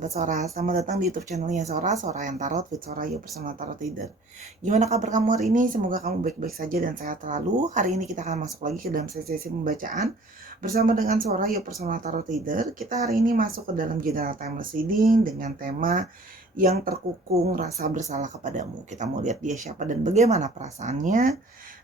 sahabat Sora, selamat datang di YouTube channelnya Sora, Sora yang Tarot with Sora, your personal tarot reader. Gimana kabar kamu hari ini? Semoga kamu baik-baik saja dan sehat selalu. Hari ini kita akan masuk lagi ke dalam sesi pembacaan bersama dengan Sora, your personal tarot reader. Kita hari ini masuk ke dalam general timeless reading dengan tema yang terkukung rasa bersalah kepadamu. Kita mau lihat dia siapa dan bagaimana perasaannya.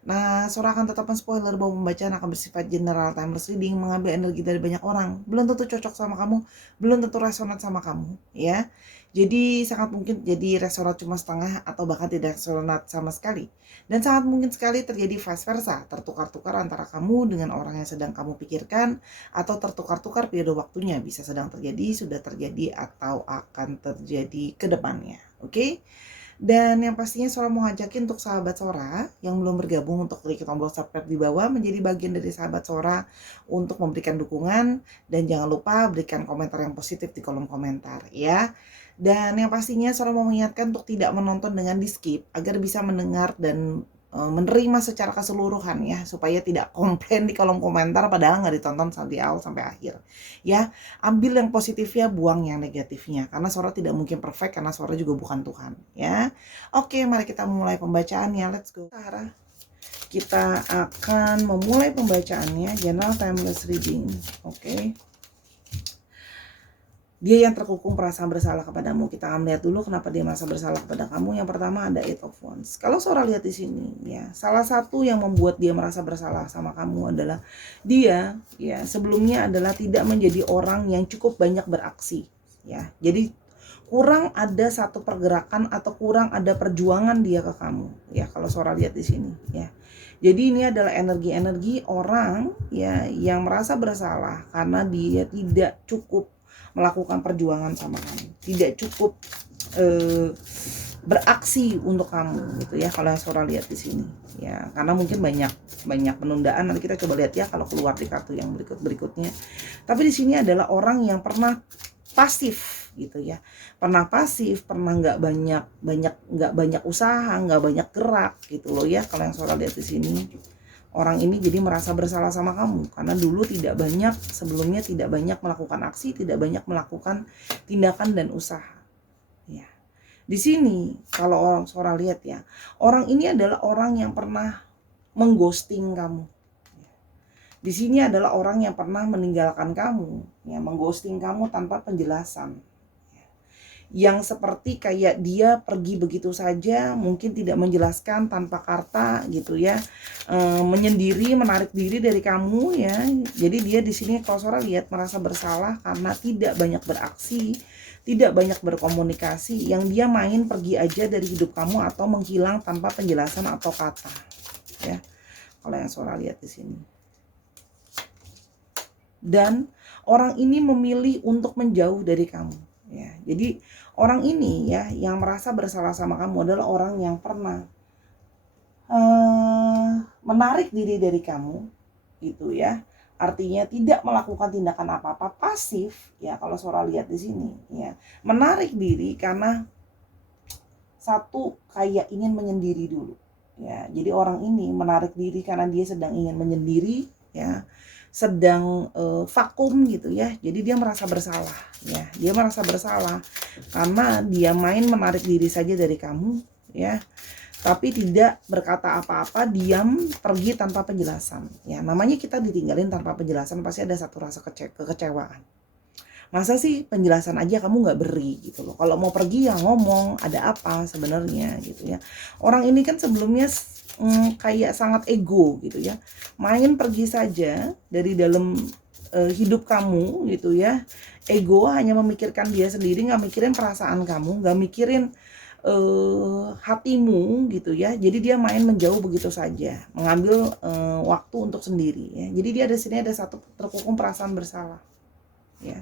Nah, Sora akan tetap spoiler bahwa pembacaan akan bersifat general timeless reading, mengambil energi dari banyak orang. Belum tentu cocok sama kamu, belum tentu resonat sama kamu, ya. Jadi sangat mungkin jadi resonat cuma setengah atau bahkan tidak resonat sama sekali. Dan sangat mungkin sekali terjadi vice versa, tertukar-tukar antara kamu dengan orang yang sedang kamu pikirkan, atau tertukar-tukar periode waktunya, bisa sedang terjadi, sudah terjadi, atau akan terjadi ke depannya. Oke? Dan yang pastinya Sora mau ngajakin untuk sahabat Sora yang belum bergabung untuk klik tombol subscribe di bawah menjadi bagian dari sahabat Sora untuk memberikan dukungan, dan jangan lupa berikan komentar yang positif di kolom komentar ya. Dan yang pastinya Sora mau mengingatkan untuk tidak menonton dengan di skip agar bisa mendengar dan menerima secara keseluruhan ya, supaya tidak komplain di kolom komentar padahal nggak ditonton dari awal sampai akhir ya. Ambil yang positifnya, buang yang negatifnya, karena Sora tidak mungkin perfect karena Sora juga bukan Tuhan ya. Oke, mari kita mulai pembacaannya. Let's go. Kita akan memulai pembacaannya general timeless reading. Oke. Dia yang terkukung perasaan bersalah kepadamu. Kita akan melihat dulu kenapa dia merasa bersalah kepada kamu. Yang pertama ada Eight of Wands. Kalau Sora lihat di sini ya, salah satu yang membuat dia merasa bersalah sama kamu adalah dia ya sebelumnya adalah tidak menjadi orang yang cukup banyak beraksi ya. Jadi kurang ada satu pergerakan atau kurang ada perjuangan dia ke kamu ya, kalau Sora lihat di sini ya. Jadi ini adalah energi-energi orang ya yang merasa bersalah karena dia tidak cukup melakukan perjuangan sama kamu, tidak cukup beraksi untuk kamu gitu ya, kalau yang Sora lihat di sini ya, karena mungkin banyak penundaan. Nanti kita coba lihat ya kalau keluar di kartu yang berikutnya. Tapi di sini adalah orang yang pernah pasif gitu ya, pernah pasif, pernah nggak banyak usaha, nggak banyak gerak gitu loh ya, kalau yang Sora lihat di sini. Orang ini jadi merasa bersalah sama kamu karena dulu sebelumnya tidak banyak melakukan aksi, tidak banyak melakukan tindakan dan usaha. Ya. Di sini kalau orang Sora lihat ya, orang ini adalah orang yang pernah mengghosting kamu. Di sini adalah orang yang pernah meninggalkan kamu, ya, mengghosting kamu tanpa penjelasan. Yang seperti kayak dia pergi begitu saja, mungkin tidak menjelaskan, tanpa kata gitu ya, menyendiri, menarik diri dari kamu ya. Jadi dia di sini kalau Sora lihat merasa bersalah karena tidak banyak beraksi, tidak banyak berkomunikasi, yang dia main pergi aja dari hidup kamu atau menghilang tanpa penjelasan atau kata ya, kalau yang Sora lihat di sini. Dan orang ini memilih untuk menjauh dari kamu ya. Jadi orang ini ya yang merasa bersalah sama kamu adalah orang yang pernah menarik diri dari kamu gitu ya. Artinya tidak melakukan tindakan apa-apa, pasif ya, kalau Sora lihat di sini ya. Menarik diri karena satu kayak ingin menyendiri dulu ya. Jadi orang ini menarik diri karena dia sedang ingin menyendiri ya, sedang vakum gitu ya. Jadi dia merasa bersalah ya, dia merasa bersalah karena dia main menarik diri saja dari kamu ya, tapi tidak berkata apa-apa, diam, pergi tanpa penjelasan ya. Namanya kita ditinggalin tanpa penjelasan pasti ada satu rasa kekecewaan. Masa sih penjelasan aja kamu nggak beri gitu loh. Kalau mau pergi ya ngomong, ada apa sebenarnya gitu ya. Orang ini kan sebelumnya kayak sangat ego gitu ya, main pergi saja dari dalam hidup kamu gitu ya. Ego hanya memikirkan dia sendiri, nggak mikirin perasaan kamu, nggak mikirin hatimu gitu ya. Jadi dia main menjauh begitu saja, mengambil waktu untuk sendiri ya. Jadi dia di sini ada satu terkukung perasaan bersalah ya.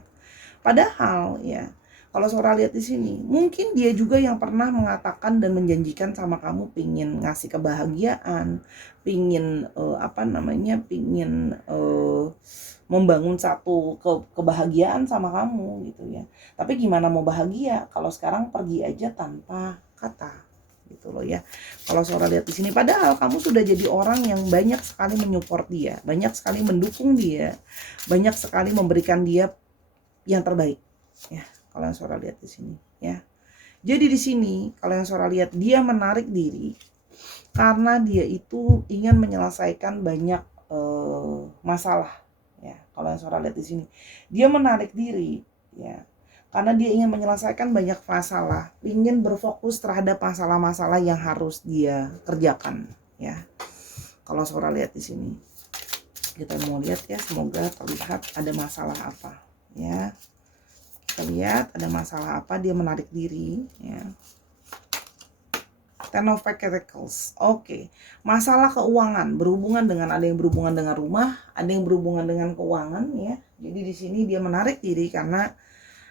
Padahal ya, kalau Sora lihat di sini, mungkin dia juga yang pernah mengatakan dan menjanjikan sama kamu pingin ngasih kebahagiaan, pingin membangun satu kebahagiaan sama kamu gitu ya. Tapi gimana mau bahagia kalau sekarang pergi aja tanpa kata gitu loh ya. Kalau Sora lihat di sini, padahal kamu sudah jadi orang yang banyak sekali menyupport dia, banyak sekali mendukung dia, banyak sekali memberikan dia yang terbaik ya. kalau yang Sora lihat di sini ya. Jadi di sini kalau yang Sora lihat, dia menarik diri karena dia itu ingin menyelesaikan banyak masalah ya. Kalau yang Sora lihat di sini, dia menarik diri ya karena dia ingin menyelesaikan banyak masalah, ingin berfokus terhadap masalah-masalah yang harus dia kerjakan ya. Kalau Sora lihat di sini, kita mau lihat ya, semoga terlihat ada masalah apa ya. Kita lihat ada masalah apa, dia menarik diri ya. Ten of Pentacles. Oke. Masalah keuangan berhubungan dengan, ada yang berhubungan dengan rumah, ada yang berhubungan dengan keuangan ya. Jadi di sini dia menarik diri karena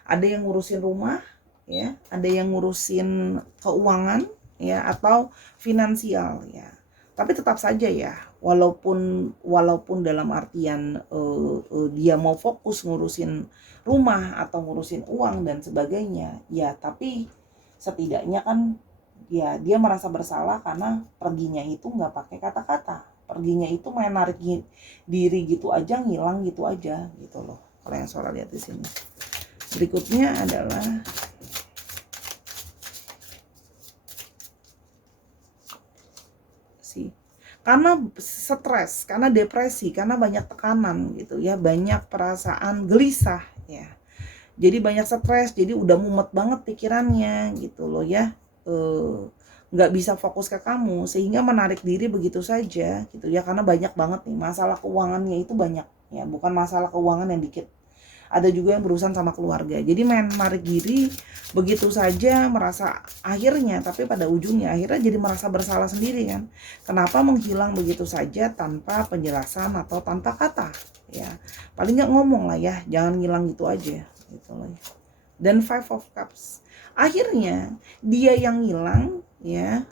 ada yang ngurusin rumah ya, ada yang ngurusin keuangan ya, atau finansial ya. Tapi tetap saja ya, walaupun dalam artian dia mau fokus ngurusin rumah atau ngurusin uang dan sebagainya ya, tapi setidaknya kan ya dia merasa bersalah karena perginya itu nggak pakai kata-kata, perginya itu main narik diri gitu aja, ngilang gitu aja gitu loh. Kalau yang Sora lihat di sini. Berikutnya adalah karena stres, karena depresi, karena banyak tekanan gitu ya, banyak perasaan gelisah ya. Jadi banyak stres, jadi udah mumet banget pikirannya gitu loh ya. Nggak bisa fokus ke kamu, sehingga menarik diri begitu saja gitu ya, karena banyak banget nih masalah keuangannya, itu banyak ya, bukan masalah keuangan yang dikit, ada juga yang berurusan sama keluarga. Jadi main menarik diri begitu saja, merasa akhirnya, tapi pada ujungnya akhirnya jadi merasa bersalah sendiri kan, kenapa menghilang begitu saja tanpa penjelasan atau tanpa kata ya. Paling nggak ngomong lah ya, jangan ngilang gitu aja gitu loh ya. Dan Five of Cups, akhirnya dia yang ngilang ya,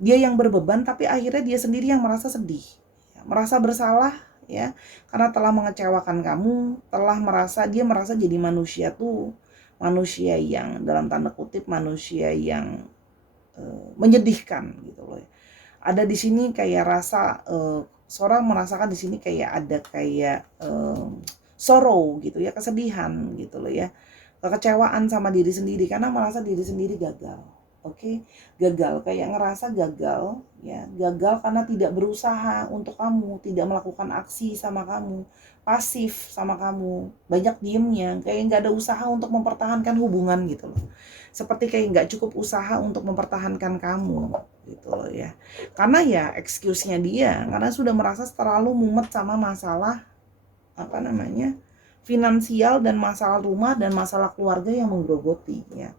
dia yang berbeban, tapi akhirnya dia sendiri yang merasa sedih ya, merasa bersalah ya, karena telah mengecewakan kamu, dia merasa jadi manusia tuh, manusia yang dalam tanda kutip manusia yang menyedihkan gitu loh. Ada di sini kayak rasa Sora merasakan di sini kayak ada kayak sorrow gitu ya, kesedihan gitu loh ya, kekecewaan sama diri sendiri karena merasa diri sendiri gagal. Oke, gagal, kayak ngerasa gagal ya, gagal karena tidak berusaha untuk kamu, tidak melakukan aksi sama kamu, pasif sama kamu, banyak diemnya, kayak nggak ada usaha untuk mempertahankan hubungan gitu loh, seperti kayak nggak cukup usaha untuk mempertahankan kamu gitu loh ya, karena ya excuse-nya dia karena sudah merasa terlalu mumet sama masalah apa namanya finansial dan masalah rumah dan masalah keluarga yang menggerogoti ya.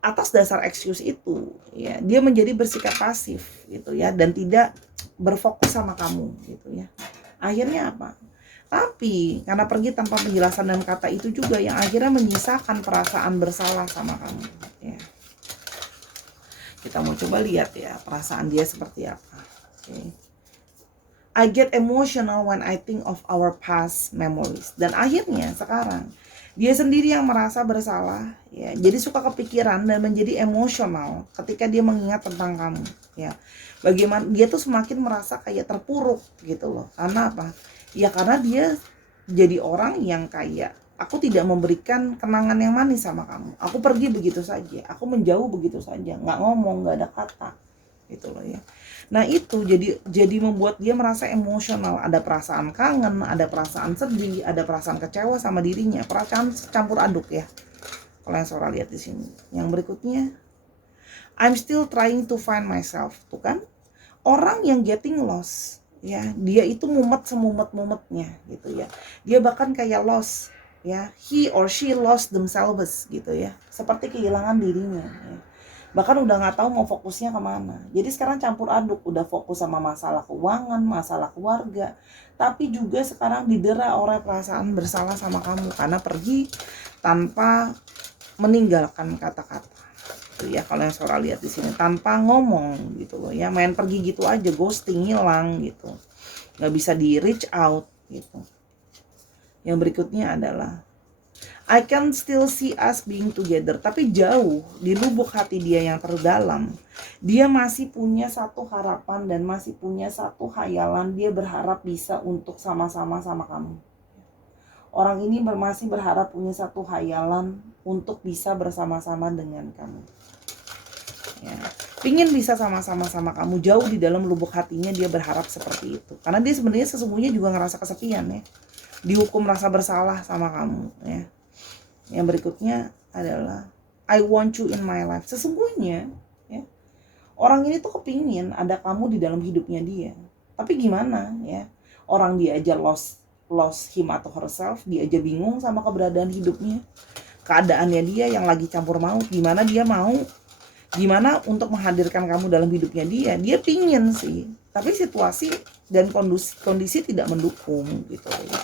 Atas dasar excuse itu ya, dia menjadi bersikap pasif gitu ya, dan tidak berfokus sama kamu gitu ya. Akhirnya apa? Tapi karena pergi tanpa penjelasan dan kata itu juga yang akhirnya menyisakan perasaan bersalah sama kamu ya. Kita mau coba lihat ya perasaan dia seperti apa. Oke. I get emotional when I think of our past memories. Dan akhirnya sekarang dia sendiri yang merasa bersalah ya, jadi suka kepikiran dan menjadi emosional ketika dia mengingat tentang kamu ya. Bagaimana dia tuh semakin merasa kayak terpuruk gitu loh. Karena apa? Ya karena dia jadi orang yang kayak, aku tidak memberikan kenangan yang manis sama kamu, aku pergi begitu saja, aku menjauh begitu saja, nggak ngomong, nggak ada kata gitu loh ya. Nah itu jadi membuat dia merasa emosional, ada perasaan kangen, ada perasaan sedih, ada perasaan kecewa sama dirinya, perasaan campur aduk ya. Kalau yang Sora lihat di sini. Yang berikutnya, I'm still trying to find myself. Tuh kan, orang yang getting lost ya, dia itu mumet semumet-mumetnya gitu ya. Dia bahkan kayak lost ya, he or she lost themselves gitu ya, seperti kehilangan dirinya ya. Bahkan udah nggak tahu mau fokusnya kemana. Jadi sekarang campur aduk, udah fokus sama masalah keuangan, masalah keluarga, tapi juga sekarang didera oleh perasaan bersalah sama kamu karena pergi tanpa meninggalkan kata-kata. Itu ya kalau yang Sora lihat di sini, tanpa ngomong gitu loh ya, main pergi gitu aja, ghosting, hilang gitu, nggak bisa di reach out gitu. Yang berikutnya adalah I can still see us being together. Tapi jauh di lubuk hati dia yang terdalam, dia masih punya satu harapan dan masih punya satu khayalan. Dia berharap bisa untuk sama-sama sama kamu, Orang ini masih berharap punya satu khayalan untuk bisa bersama-sama dengan kamu. Ya, pingin bisa sama-sama sama kamu, jauh di dalam lubuk hatinya dia berharap seperti itu. Karena dia sebenarnya sesungguhnya juga ngerasa kesepian ya. Dihukum rasa bersalah sama kamu ya. Yang berikutnya adalah I want you in my life. Sesungguhnya ya, orang ini tuh kepingin ada kamu di dalam hidupnya dia. Tapi gimana ya? Orang dia aja lost him atau herself, dia aja bingung sama keberadaan hidupnya. Keadaannya dia yang lagi campur maut, gimana dia mau, gimana untuk menghadirkan kamu dalam hidupnya dia. Dia pingin sih, tapi situasi dan kondisi tidak mendukung gitu ya.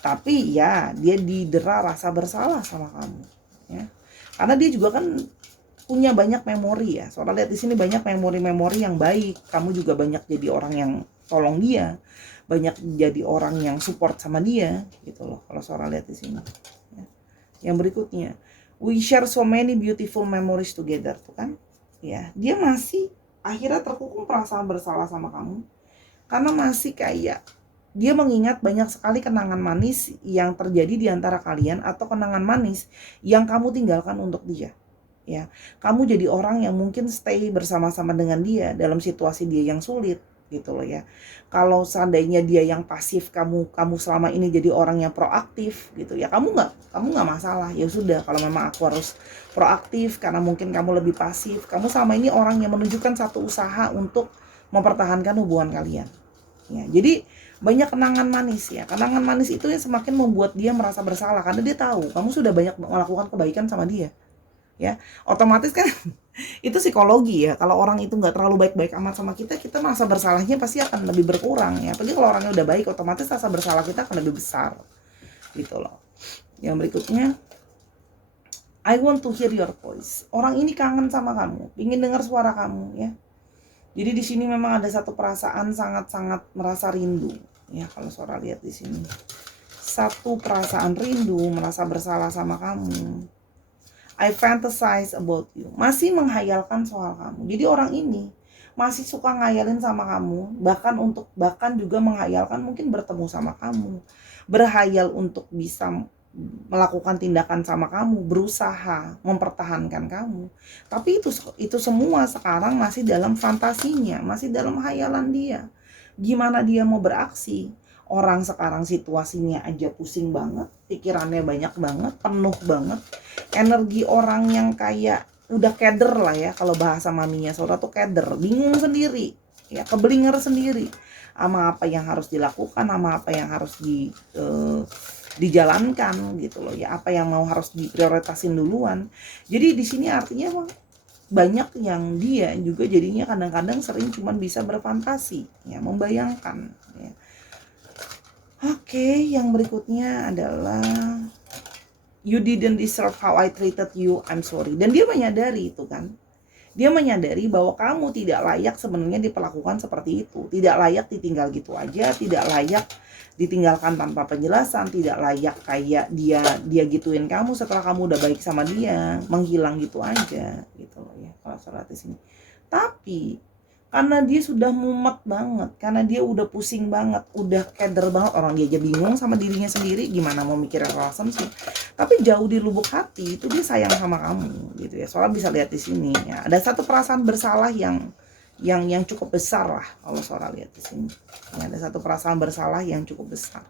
Tapi ya dia didera rasa bersalah sama kamu ya. Karena dia juga kan punya banyak memori ya. Soalnya lihat di sini banyak memori-memori yang baik. Kamu juga banyak jadi orang yang tolong dia, banyak jadi orang yang support sama dia gitu loh. Kalau Sora lihat di sini. Ya. Yang berikutnya, we share so many beautiful memories together tuh kan. Ya, dia masih akhirnya terkukung perasaan bersalah sama kamu karena masih kayak dia mengingat banyak sekali kenangan manis yang terjadi di antara kalian atau kenangan manis yang kamu tinggalkan untuk dia. Ya, kamu jadi orang yang mungkin stay bersama-sama dengan dia dalam situasi dia yang sulit gitu loh ya. Kalau seandainya dia yang pasif, kamu selama ini jadi orang yang proaktif gitu ya, kamu nggak masalah. Ya sudah, kalau memang aku harus proaktif karena mungkin kamu lebih pasif, kamu selama ini orang yang menunjukkan satu usaha untuk mempertahankan hubungan kalian ya. Jadi banyak kenangan manis ya. Kenangan manis itu yang semakin membuat dia merasa bersalah karena dia tahu kamu sudah banyak melakukan kebaikan sama dia ya. Otomatis kan itu psikologi ya. Kalau orang itu nggak terlalu baik-baik amat sama kita merasa bersalahnya pasti akan lebih berkurang ya. Apalagi kalau orangnya udah baik, otomatis rasa bersalah kita akan lebih besar gitu loh. Yang berikutnya, I want to hear your voice. Orang ini kangen sama kamu, ingin dengar suara kamu ya. Jadi di sini memang ada satu perasaan sangat-sangat merasa rindu ya. Kalau Sora lihat di sini, satu perasaan rindu, merasa bersalah sama kamu. I fantasize about you. Masih menghayalkan soal kamu. Jadi orang ini masih suka ngayalin sama kamu, bahkan juga menghayalkan mungkin bertemu sama kamu. Berhayal untuk bisa melakukan tindakan sama kamu, berusaha mempertahankan kamu. Tapi itu semua sekarang masih dalam fantasinya, masih dalam hayalan dia. Gimana dia mau beraksi? Orang sekarang situasinya aja pusing banget, pikirannya banyak banget, penuh banget. Energi orang yang kayak udah keder lah ya, kalau bahasa maminya Sora tuh keder, bingung sendiri, ya keblinger sendiri sama apa yang harus dilakukan, sama apa yang harus dijalankan gitu loh ya, apa yang mau harus diprioritasin duluan. Jadi di sini artinya banyak yang dia juga jadinya kadang-kadang sering cuman bisa berfantasi ya, membayangkan ya. Oke, yang berikutnya adalah you didn't deserve how I treated you, I'm sorry. Dan dia menyadari itu kan. Dia menyadari bahwa kamu tidak layak sebenarnya diperlakukan seperti itu. Tidak layak ditinggal gitu aja, tidak layak ditinggalkan tanpa penjelasan, tidak layak kayak dia gituin kamu setelah kamu udah baik sama dia, menghilang gitu aja gitu loh ya kalau Sora di sini. Tapi karena dia sudah mumet banget, karena dia udah pusing banget, udah keder banget, orang dia aja bingung sama dirinya sendiri, gimana mau mikirin relationship. Tapi jauh di lubuk hati itu dia sayang sama kamu gitu ya. Soalnya bisa lihat di sini ya, ada satu perasaan bersalah yang cukup besar lah kalau Sora lihat di sini. Ya, ada satu perasaan bersalah yang cukup besar.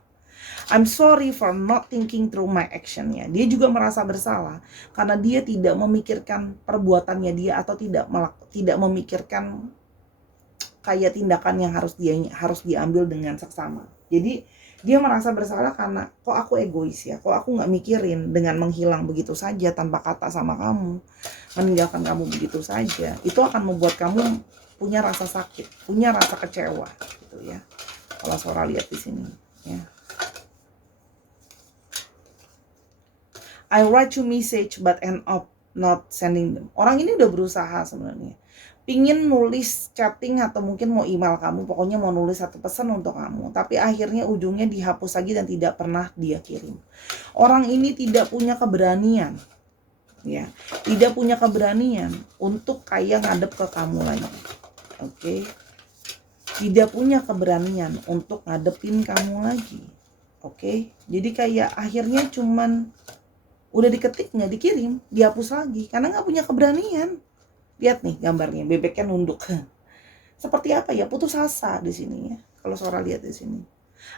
I'm sorry for not thinking through my action ya. Dia juga merasa bersalah karena dia tidak memikirkan perbuatannya dia atau tidak memikirkan kayak tindakan yang harus diambil dengan seksama. Jadi dia merasa bersalah karena kok aku egois ya, kok aku nggak mikirin dengan menghilang begitu saja tanpa kata sama kamu, meninggalkan kamu begitu saja. Itu akan membuat kamu punya rasa sakit, punya rasa kecewa gitu ya. Kalau Sora lihat di sini ya. I write you message but end up not sending them. Orang ini udah berusaha sebenarnya, pingin nulis chatting atau mungkin mau email kamu, pokoknya mau nulis satu pesan untuk kamu, tapi akhirnya ujungnya dihapus lagi dan tidak pernah dia kirim. Orang ini tidak punya keberanian ya, tidak punya keberanian untuk kayak ngadep ke kamu lagi. Oke, tidak punya keberanian untuk ngadepin kamu lagi Oke, jadi kayak akhirnya cuman udah diketik nggak dikirim, dihapus lagi karena nggak punya keberanian. Lihat nih gambarnya, bebeknya nunduk. Seperti apa ya? Putus asa di sini ya. Kalau Sora lihat di sini.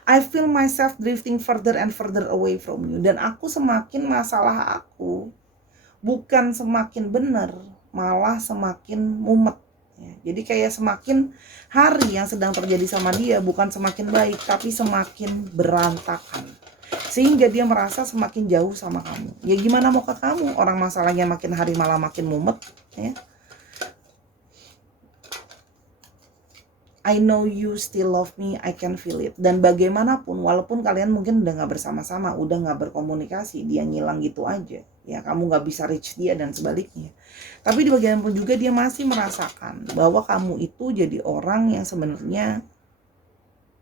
I feel myself drifting further and further away from you. Dan aku semakin masalah aku bukan semakin benar, malah semakin mumet. Ya, jadi kayak semakin hari yang sedang terjadi sama dia bukan semakin baik, tapi semakin berantakan. Sehingga dia merasa semakin jauh sama kamu. Ya gimana mau ke kamu? Orang masalahnya makin hari malah makin mumet. Ya. I know you still love me, I can feel it. Dan bagaimanapun, walaupun kalian mungkin udah gak bersama-sama, udah gak berkomunikasi, dia ngilang gitu aja, ya kamu gak bisa reach dia dan sebaliknya. Tapi di bagian pun juga dia masih merasakan bahwa kamu itu jadi orang yang sebenarnya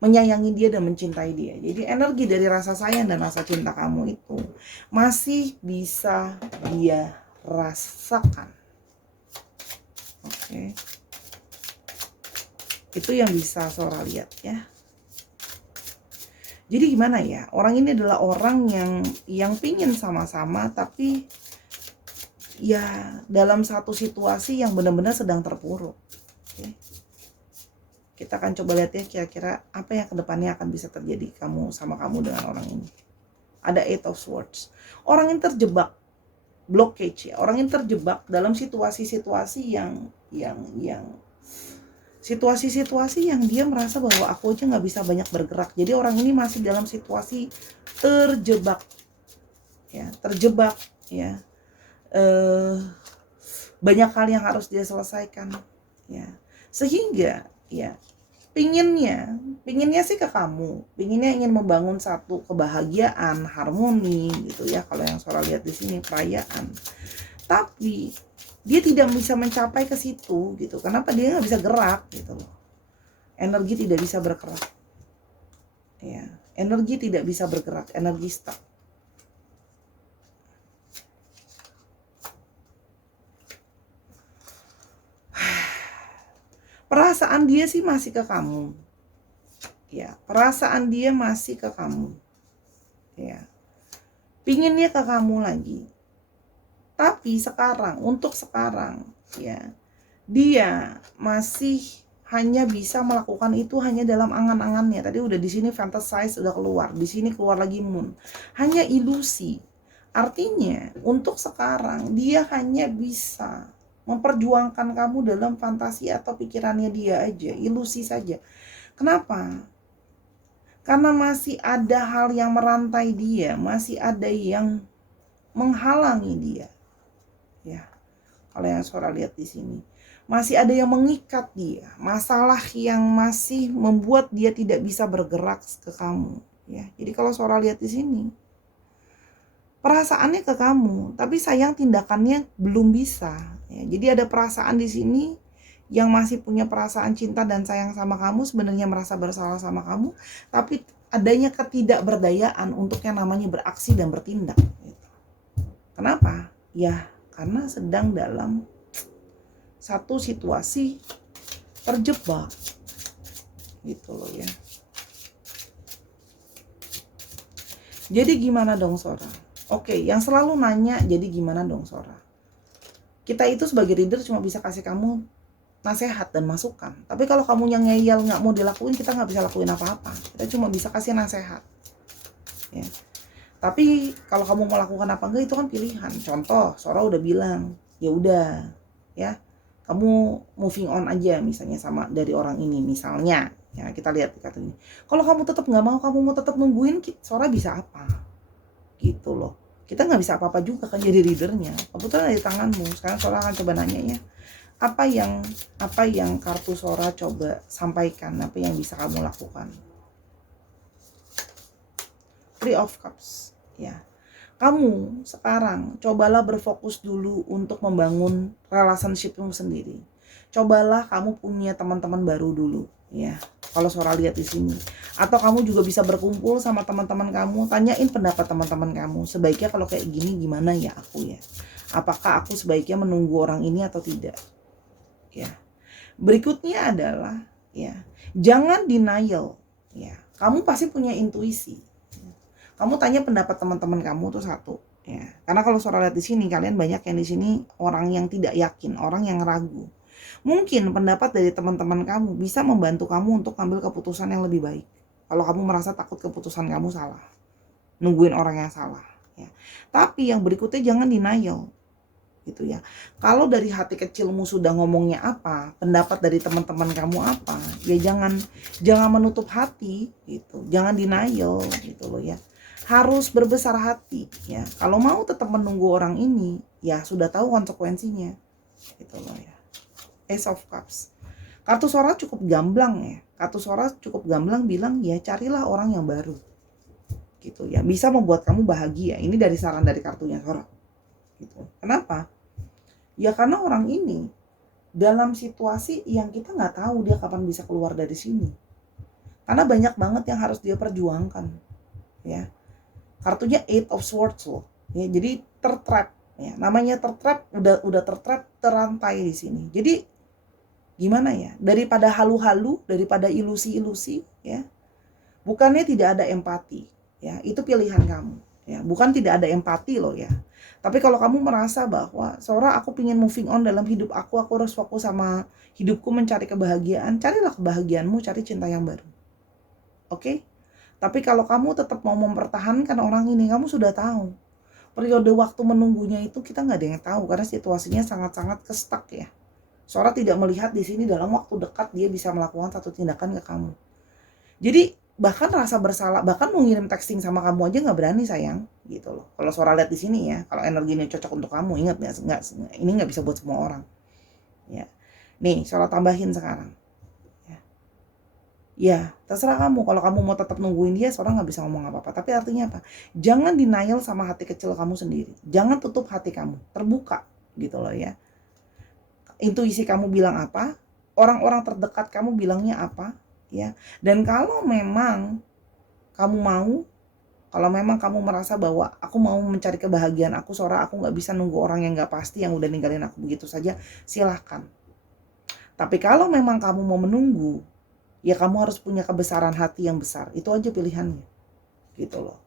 menyayangi dia dan mencintai dia. Jadi energi dari rasa sayang dan rasa cinta kamu itu masih bisa dia rasakan. Oke. Itu yang bisa Sora lihat ya. Jadi gimana ya? Orang ini adalah orang yang pingin sama-sama, tapi ya dalam satu situasi yang benar-benar sedang terpuruk. Oke. Kita akan coba lihat ya kira-kira apa yang kedepannya akan bisa terjadi sama kamu dengan orang ini. Ada Eight of Swords. Orang yang terjebak blockage ya. Orang yang terjebak dalam situasi-situasi yang situasi-situasi yang dia merasa bahwa aku aja nggak bisa banyak bergerak. Jadi orang ini masih dalam situasi terjebak, ya, terjebak, ya. Banyak hal yang harus dia selesaikan, ya. Sehingga, ya, pinginnya sih ke kamu, pinginnya ingin membangun satu kebahagiaan, harmoni, gitu ya. Kalau yang Sora lihat di sini perayaan, tapi dia tidak bisa mencapai ke situ gitu. Kenapa? Dia nggak bisa gerak gitu loh. Energi tidak bisa bergerak. Ya, energi tidak bisa bergerak, energi stuck. Perasaan dia sih masih ke kamu. Ya, perasaan dia masih ke kamu. Ya. Pinginnya ke kamu lagi. Tapi untuk sekarang, ya, dia masih hanya bisa melakukan itu hanya dalam angan-angannya. Tadi udah di sini fantasize udah keluar, di sini keluar lagi moon. Hanya ilusi. Artinya, untuk sekarang dia hanya bisa memperjuangkan kamu dalam fantasi atau pikirannya dia aja, ilusi saja. Kenapa? Karena masih ada hal yang merantai dia, masih ada yang menghalangi dia. Ya, kalau yang Sora lihat di sini, masih ada yang mengikat dia, masalah yang masih membuat dia tidak bisa bergerak ke kamu. Ya, jadi kalau Sora lihat di sini, perasaannya ke kamu, tapi sayang tindakannya belum bisa. Ya, jadi ada perasaan di sini yang masih punya perasaan cinta dan sayang sama kamu, sebenarnya merasa bersalah sama kamu, tapi adanya ketidakberdayaan untuk yang namanya beraksi dan bertindak. Kenapa? Ya, karena sedang dalam satu situasi terjebak gitu loh ya. Jadi gimana dong Sora? Oke, yang selalu nanya jadi gimana dong Sora? Kita itu sebagai reader cuma bisa kasih kamu nasihat dan masukan. Tapi kalau kamu yang ngeyel nggak mau dilakuin, kita nggak bisa lakuin apa-apa. Kita cuma bisa kasih nasihat. Ya. Tapi kalau kamu mau lakukan apa enggak itu kan pilihan. Contoh, Sora udah bilang, ya udah, ya, kamu moving on aja misalnya sama dari orang ini misalnya. Ya kita lihat kata ini. Kalau kamu tetap nggak mau, kamu mau tetap nungguin, Sora bisa apa? Gitu loh. Kita nggak bisa apa-apa juga kan jadi readernya. Kebetulan ada di tanganmu. Sekarang Sora akan coba nanya ya. Apa yang kartu Sora coba sampaikan? Apa yang bisa kamu lakukan? Three of Cups, ya. Kamu sekarang cobalah berfokus dulu untuk membangun relationshipmu sendiri. Cobalah kamu punya teman-teman baru dulu, ya. Kalau Sora lihat di sini, atau kamu juga bisa berkumpul sama teman-teman kamu, tanyain pendapat teman-teman kamu. Sebaiknya kalau kayak gini gimana ya aku ya? Apakah aku sebaiknya menunggu orang ini atau tidak? Ya. Berikutnya adalah ya, jangan denial, ya. Kamu pasti punya intuisi. Kamu tanya pendapat teman-teman kamu tuh satu, ya. Karena kalau Sora lihat di sini, kalian banyak yang di sini orang yang tidak yakin, orang yang ragu. Mungkin pendapat dari teman-teman kamu bisa membantu kamu untuk ambil keputusan yang lebih baik. Kalau kamu merasa takut keputusan kamu salah, nungguin orang yang salah, ya. Tapi yang berikutnya jangan denial, gitu ya. Kalau dari hati kecilmu sudah ngomongnya apa, pendapat dari teman-teman kamu apa, ya jangan menutup hati, gitu. Jangan denial, gitu loh ya. Harus berbesar hati, ya. Kalau mau tetap menunggu orang ini, ya sudah tahu konsekuensinya, gitu loh ya. Ace of Cups. Kartu Sora cukup gamblang ya. Kartu Sora cukup gamblang bilang ya carilah orang yang baru, gitu ya. Bisa membuat kamu bahagia. Ini dari saran dari kartunya Sora, gitu. Kenapa? Ya karena orang ini dalam situasi yang kita nggak tahu dia kapan bisa keluar dari sini. Karena banyak banget yang harus dia perjuangkan, ya. Kartunya Eight of Swords loh, ya. Jadi tertrap, ya. Namanya tertrap, udah tertrap, terantai di sini. Jadi gimana ya? Daripada halu-halu, daripada ilusi-ilusi, ya. Bukannya tidak ada empati, ya. Itu pilihan kamu, ya. Bukan tidak ada empati loh ya. Tapi kalau kamu merasa bahwa Sora aku pengen moving on dalam hidup aku harus fokus sama hidupku, mencari kebahagiaan, carilah kebahagiaanmu, cari cinta yang baru. Oke? Tapi kalau kamu tetap mau mempertahankan orang ini, kamu sudah tahu. Periode waktu menunggunya itu kita nggak ada yang tahu karena situasinya sangat-sangat kestak ya. Sora tidak melihat di sini dalam waktu dekat dia bisa melakukan satu tindakan ke kamu. Jadi bahkan rasa bersalah, bahkan mau ngirim texting sama kamu aja nggak berani sayang, gitu loh. Kalau Sora lihat di sini ya, kalau energinya cocok untuk kamu, ingat nggak, ini nggak bisa buat semua orang, ya. Nih Sora tambahin sekarang, ya. Ya terserah kamu. Kalau kamu mau tetap nungguin dia, Sora nggak bisa ngomong apa-apa. Tapi artinya apa? Jangan denial sama hati kecil kamu sendiri. Jangan tutup hati kamu, terbuka, gitu loh ya. Intuisi kamu bilang apa? Orang-orang terdekat kamu bilangnya apa? Ya, dan kalau memang kamu merasa bahwa aku mau mencari kebahagiaan aku, Sora, aku nggak bisa nunggu orang yang nggak pasti yang udah ninggalin aku begitu saja, silahkan. Tapi kalau memang kamu mau menunggu, ya kamu harus punya kebesaran hati yang besar. Itu aja pilihannya, gitu loh.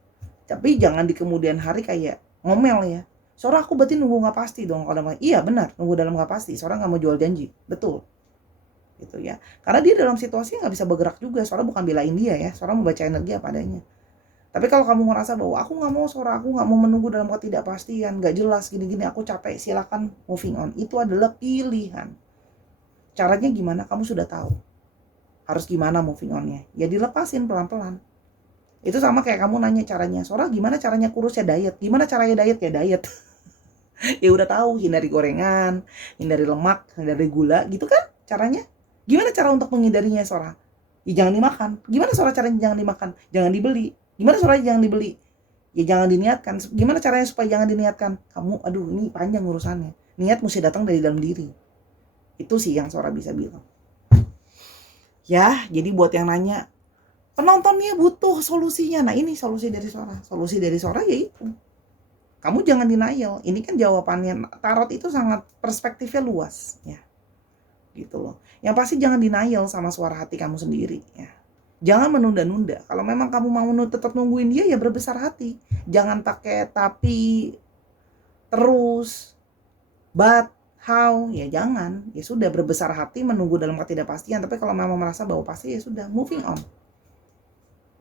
Tapi jangan di kemudian hari kayak ngomel ya. Sora, aku berarti nunggu nggak pasti dong. Kalau iya benar, nunggu dalam nggak pasti. Sora nggak mau jual janji, betul. Gitu ya. Karena dia dalam situasi nggak bisa bergerak juga. Sora bukan belain dia ya. Sora membaca energi apa adanya. Tapi kalau kamu ngerasa bahwa aku nggak mau Sora, aku nggak mau menunggu dalam ketidakpastian, nggak jelas gini-gini, aku capek, silakan moving on. Itu adalah pilihan. Caranya gimana? Kamu sudah tahu. Harus gimana moving onnya? Ya dilepasin pelan-pelan. Itu sama kayak kamu nanya caranya, Sora gimana caranya kurus ya diet? Gimana caranya diet ya diet? Ya udah tahu, hindari gorengan, hindari lemak, hindari gula, gitu kan caranya? Gimana cara untuk menghindarinya Sora? Ya jangan dimakan. Gimana Sora caranya jangan dimakan? Jangan dibeli. Gimana Sora jangan dibeli? Ya jangan diniatkan. Gimana caranya supaya jangan diniatkan? Kamu, aduh ini panjang urusannya. Niat mesti datang dari dalam diri. Itu sih yang Sora bisa bilang. Ya, jadi buat yang nanya, penontonnya butuh solusinya. Nah ini solusi dari Sora. Solusi dari Sora yaitu kamu jangan denial. Ini kan jawabannya. Tarot itu sangat perspektifnya luas ya. Gitu loh. Yang pasti jangan denial sama suara hati kamu sendiri ya. Jangan menunda-nunda. Kalau memang kamu mau tetap nungguin dia, ya berbesar hati. Jangan pakai tapi, terus, but, how, ya jangan. Ya sudah, berbesar hati menunggu dalam ketidakpastian. Tapi kalau memang merasa bahwa pasti, ya sudah, moving on.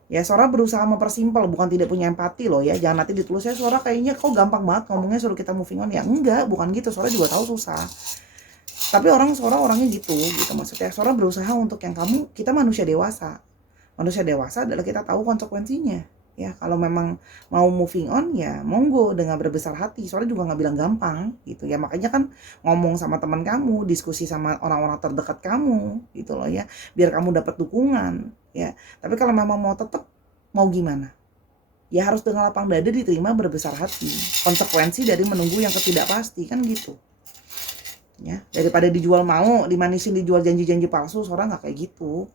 Ya Sora berusaha mempersimpel, bukan tidak punya empati loh ya. Jangan nanti ditulisnya Sora kayaknya kok gampang banget ngomongnya suruh kita moving on. Ya enggak, bukan gitu. Sora juga tahu susah. Tapi Sora orangnya gitu maksudnya. Sora berusaha untuk yang kita manusia dewasa. Manusia dewasa adalah kita tahu konsekuensinya. Ya, kalau memang mau moving on ya monggo dengan berbesar hati. Soalnya juga nggak bilang gampang gitu ya. Makanya kan ngomong sama teman kamu, diskusi sama orang-orang terdekat kamu gitu loh ya. Biar kamu dapat dukungan ya. Tapi kalau memang mau tetap, mau gimana? Ya harus dengan lapang dada diterima berbesar hati. Konsekuensi dari menunggu yang ketidakpasti kan gitu. Ya, daripada dijual mau, dimanisin dijual janji-janji palsu, Sora nggak kayak gitu.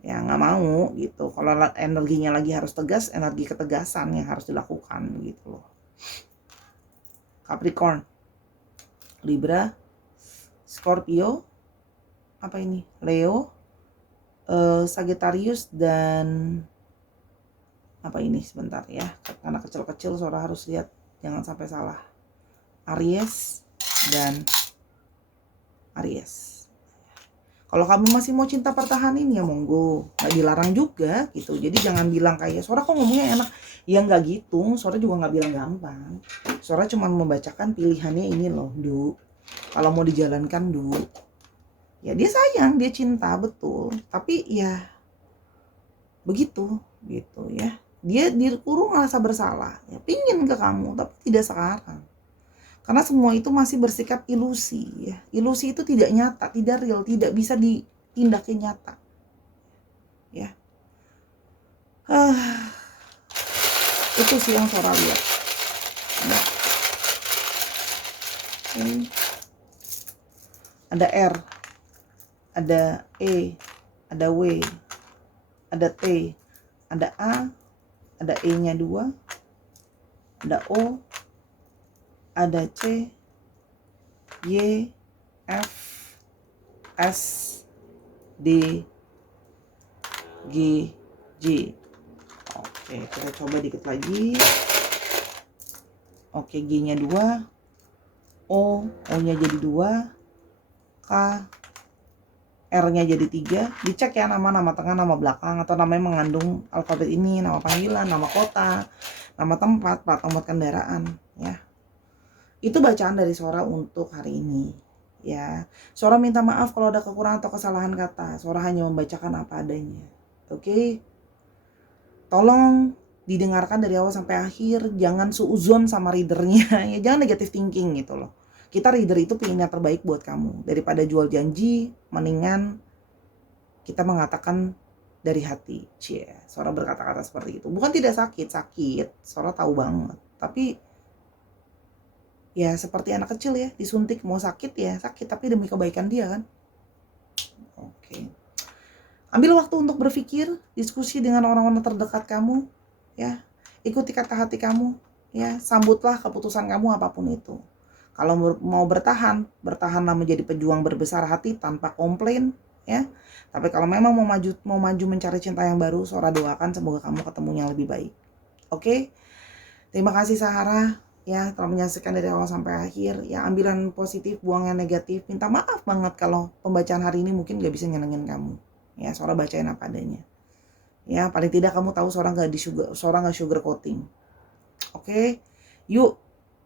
Ya nggak mau gitu. Kalau energinya lagi harus tegas, energi ketegasan yang harus dilakukan gitu loh. Capricorn, Libra, Scorpio, apa ini? Leo, Sagittarius dan Apa ini sebentar ya, karena kecil-kecil Sora harus lihat, jangan sampai salah. Aries dan Aries. Kalau kamu masih mau cinta pertahanin ya monggo, nggak dilarang juga gitu. Jadi jangan bilang kayak Sora kok ngomongnya enak, ya nggak gitu. Sora juga nggak bilang gampang. Sora cuma membacakan pilihannya ini loh, Du. Kalau mau dijalankan, Du, ya dia sayang, dia cinta betul, tapi ya begitu gitu ya. Dia dikurung ngerasa bersalah, ya pingin ke kamu tapi tidak sekarang. Karena semua itu masih bersikap ilusi ya. Ilusi itu tidak nyata, tidak real, tidak bisa ditindakkan nyata. Ya. Itu sih yang Sora lihat. Ya. Ada R, ada E, ada W, ada T, ada A, ada E-nya 2, ada O, ada C, Y, F, S, D, G, J. Oke, kita coba dikit lagi. Oke, G-nya 2, O-nya jadi 2, K, R-nya jadi 3. Dicek ya nama tengah, nama belakang, atau namanya mengandung alfabet ini, nama panggilan, nama kota, nama tempat, plat nomor kendaraan ya. Itu bacaan dari Sora untuk hari ini ya. Sora minta maaf kalau ada kekurangan atau kesalahan kata. Sora hanya membacakan apa adanya. Oke? Tolong didengarkan dari awal sampai akhir, jangan suuzon sama readernya ya, jangan negative thinking gitu loh. Kita reader itu pengen yang terbaik buat kamu. Daripada jual janji, mendingan kita mengatakan dari hati. Cie, Sora berkata-kata seperti itu. Bukan tidak sakit, Sora tahu banget. Tapi ya seperti anak kecil ya, disuntik mau sakit ya sakit, tapi demi kebaikan dia kan. Oke. Ambil waktu untuk berpikir, diskusi dengan orang-orang terdekat kamu ya. Ikuti kata hati kamu ya, sambutlah keputusan kamu apapun itu. Kalau mau bertahanlah menjadi pejuang berbesar hati tanpa komplain ya. Tapi kalau memang mau maju mencari cinta yang baru, Sora doakan semoga kamu ketemu yang lebih baik. Oke? Terima kasih Sahara ya telah menyaksikan dari awal sampai akhir ya. Ambilan positif, buang yang negatif. Minta maaf banget kalau pembacaan hari ini mungkin gak bisa nyenengin kamu ya. Sora bacain apa adanya ya. Paling tidak kamu tahu Sora gak sugar coating. Oke? Yuk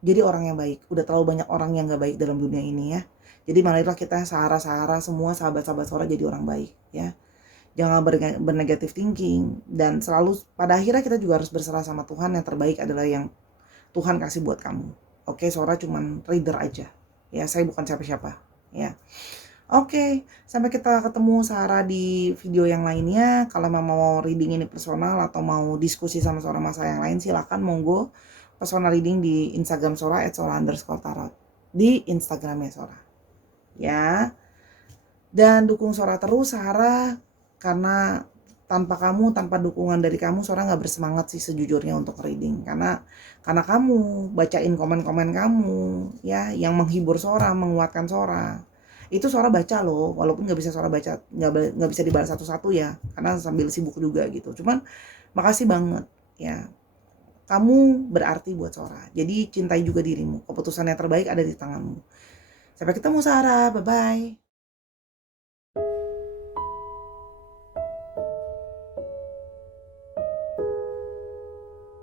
jadi orang yang baik. Udah terlalu banyak orang yang gak baik dalam dunia ini ya. Jadi marilah kita Sahara semua sahabat-sahabat Sora jadi orang baik ya. Jangan bernegatif thinking, dan selalu pada akhirnya kita juga harus berserah sama Tuhan. Yang terbaik adalah yang Tuhan kasih buat kamu. Oke, Sora cuman reader aja ya, saya bukan siapa-siapa ya. Oke, sampai kita ketemu Sahara di video yang lainnya. Kalau mau reading ini personal atau mau diskusi sama Sora masa yang lain, silakan monggo personal reading di Instagram Sora @sora_tarot, di Instagramnya Sora ya. Dan dukung Sora terus Sahara, karena tanpa dukungan dari kamu Sora nggak bersemangat sih sejujurnya untuk reading. Karena kamu bacain komen-komen kamu ya, yang menghibur Sora, menguatkan Sora. Itu Sora baca loh, walaupun nggak bisa Sora baca, nggak bisa dibalas satu-satu ya, karena sambil sibuk juga gitu. Cuman makasih banget ya, kamu berarti buat Sora. Jadi cintai juga dirimu. Keputusan yang terbaik ada di tanganmu. Sampai ketemu Sahara, bye bye.